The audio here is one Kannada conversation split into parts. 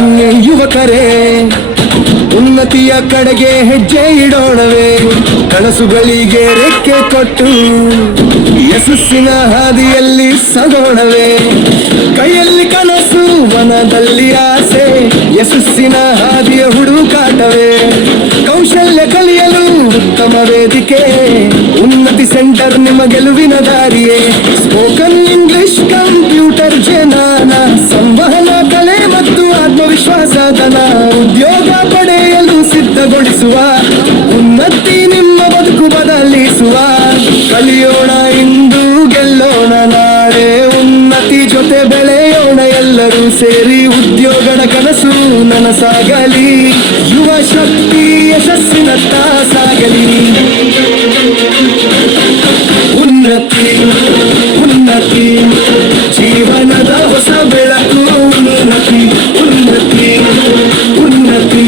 ಬನ್ನಿ ಯುವಕರೇ, ಉನ್ನತಿಯ ಕಡೆಗೆ ಹೆಜ್ಜೆ ಇಡೋಣವೇ. ಕನಸುಗಳಿಗೆ ರೆಕ್ಕೆ ಕೊಟ್ಟು ಯಶಸ್ಸಿನ ಹಾದಿಯಲ್ಲಿ ಸಾಗೋಣವೇ. ಕೈಯಲ್ಲಿ ಕನಸು, ಮನದಲ್ಲಿ ಆಸೆ, ಯಶಸ್ಸಿನ ಹಾದಿಯ ಹುಡುಕಾಟವೇ. ಕೌಶಲ್ಯ ಕಲಿಯಲು ಉತ್ತಮ ವೇದಿಕೆ, ಉನ್ನತಿ ಸೆಂಟರ್ ನಿಮ್ಮ ಗೆಲುವಿನ ದಾರಿಯೇ. ಸ್ಪೋಕನ್ ಇಂಗ್ಲಿಷ್, ಕಂಪ್ಯೂಟರ್ ಜ್ಞಾನ, ಸಂವಹನ ಕಲೆ ಮತ್ತು ಆತ್ಮವಿಶ್ವಾಸದನ ಉದ್ಯೋಗ ಪಡೆಯಲು ಸಿದ್ಧಗೊಳಿಸುವ, ಉನ್ನತಿ ನಿಮ್ಮ ಬದುಕು ಬದಲಿಸುವ. ಕಲಿಯೋಣ ಇಂದು, ಗೆಲ್ಲೋಣ ನಾಳೆ, ಉನ್ನತಿ ಜೊತೆ ಬೆಳೆಯೋಣ ಎಲ್ಲರೂ ಸೇರಿ. ಉದ್ಯೋಗದ ಕನಸು ನನಸಾಗಲಿ, ಯುವ ಶಕ್ತಿ ಯಶಸ್ಸಿನತ್ತ ಸಾಗಲಿ. ಉನ್ನತಿ ಉನ್ನತಿ ಜೀವನದ ಹೊಸ ಬೆಳಕು. ಉನ್ನತಿ ಉನ್ನತಿ ಉನ್ನತಿ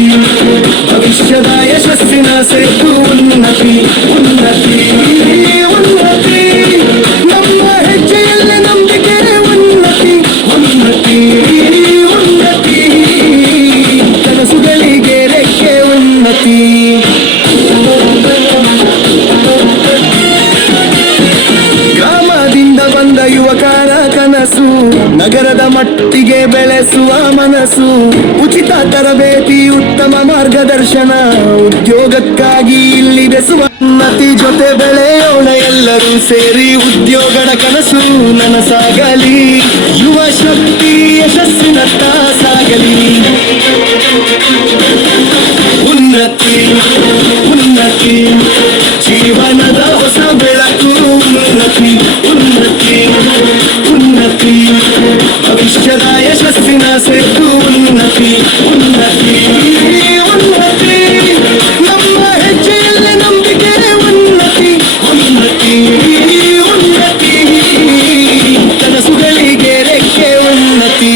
ಭವಿಷ್ಯದ ಯಶಸ್ಸಿನ ಸೇತು. ಉನ್ನತಿ ಉನ್ನತಿ ಉನ್ನತಿ ನಮ್ಮ ಹೆಜ್ಜೆಯಲ್ಲಿ ನಂಬಿಕೆ. ಉನ್ನತಿ ಉನ್ನತಿ ಉನ್ನತಿ ಕನಸುಗಳಿಗೆ ರೆಕ್ಕೆ. ಉನ್ನತಿ ಗ್ರಾಮದಿಂದ ಬಂದ ಯುವಕರ ಕನಸು, ನಗರದ ಮಟ್ಟಿಗೆ ಬೆಳೆಸುವ ಮನಸ್ಸು. ಉಚಿತ ತರಬೇತಿ, ಉತ್ತಮ ಮಾರ್ಗದರ್ಶನ, ಉದ್ಯೋಗಕ್ಕಾಗಿ ಇಲ್ಲಿ ಬೆಸುವ. ಉನ್ನತಿ ಜೊತೆ ಬೆಳೆಯೋಣ ಎಲ್ಲರೂ ಸೇರಿ. ಉದ್ಯೋಗದ ಕನಸು ನನಸಾಗಲಿ, ಯುವ ಶಕ್ತಿ ಯಶಸ್ಸಿನತ್ತ ಸಾಗಲಿ. ಉನ್ನತಿ ಉನ್ನತಿ ಜೀವನದ ಹೊಸ ಬೆಳಕು. ಉನ್ನತಿ ಉನ್ನತಿ ಉನ್ನತಿ ಭವಿಷ್ಯದ ಯಶಸ್ಸಿನ ಸೇತು. ಉನ್ನತಿ ಉನ್ನತಿ ಉನ್ನತಿ ನಮ್ಮ ಹೆಜ್ಜೆಯಲ್ಲಿ ನಂಬಿಕೆ. ಉನ್ನತಿ ಉನ್ನತಿ ಉನ್ನತಿ ಕನಸುಗಳಿಗೆ ರೆಕ್ಕೆ. ಉನ್ನತಿ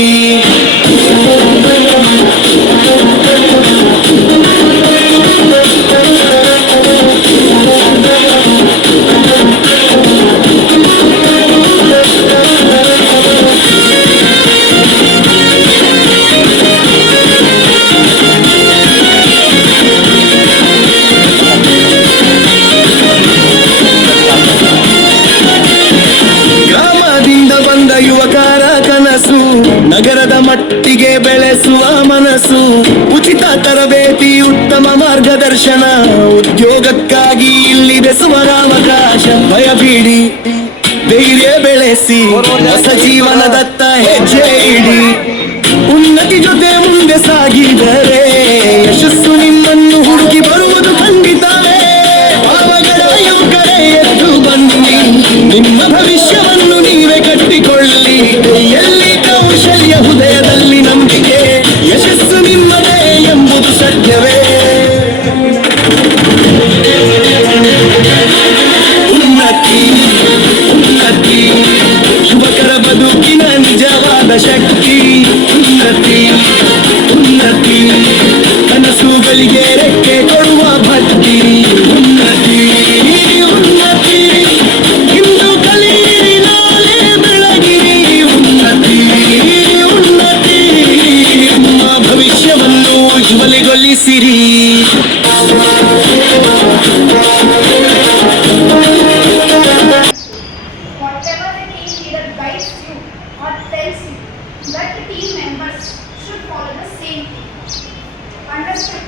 ಯುವಕರ ಕನಸು, ನಗರದ ಮಟ್ಟಿಗೆ ಬೆಳೆಸುವ ಮನಸ್ಸು. ಉಚಿತ ತರಬೇತಿ, ಉತ್ತಮ ಮಾರ್ಗದರ್ಶನ, ಉದ್ಯೋಗಕ್ಕಾಗಿ ಇಲ್ಲಿ ಬೆಸುವ ಅವಕಾಶ. ಭಯ ಬೀಡಿ, ಧೈರ್ಯ ಬೆಳೆಸಿ, ಹೊಸ ಜೀವನದತ್ತ ಹೆಜ್ಜೆ ಇಡಿ. ಉನ್ನತಿ ಜೊತೆ ಮುಂದೆ ಸಾಗಿದರೆ ಯಶಸ್ಸು ನಿಮ್ಮನ್ನು ಹುಡುಕಿ ಬರುವುದು ಖಂಡಿತವೇ. ಭಾವಗಳ ಯುವಕರೇ ಎದ್ದು ಬನ್ನಿ, ನಿಮ್ಮ ಭವಿಷ್ಯವನ್ನು ನೀವೇ ಕಟ್ಟಿಕೊಳ್ಳಿ. ಎಲ್ಲಿ ಕೌಶಲ್ಯ, ಹೃದಯದಲ್ಲಿ ನಂಬಿಕೆ, ಯಶಸ್ಸು ನಿಮ್ಮದೇ ಎಂಬುದು ಸತ್ಯವೇ. ಉನ್ನತಿ ಉನ್ನತಿ ಯುವಕರ ಬದುಕಿನ ನಿಜವಾದ ಶಕ್ತಿ. ಉನ್ನತಿ ಉನ್ನತಿ ಕನಸುಗಳಿಗೆ ರೆಕ್ಕೆ ಕೊಡುವ ಭಕ್ತಿ. ಉನ್ನತಿ ಉನ್ನತಿ ಇಂದು ಕಲಿಯಿರಿ, ನಾಳೆ ಬೆಳಗಿರಿ. ಉನ್ನತಿ ಉನ್ನತಿ ನಿಮ್ಮ ಭವಿಷ್ಯವನ್ನು ಉಜ್ವಲಗೊಳಿಸಿರಿ. Whatever the team leader guides you or tells you, that the team members should follow the same thing. Understand?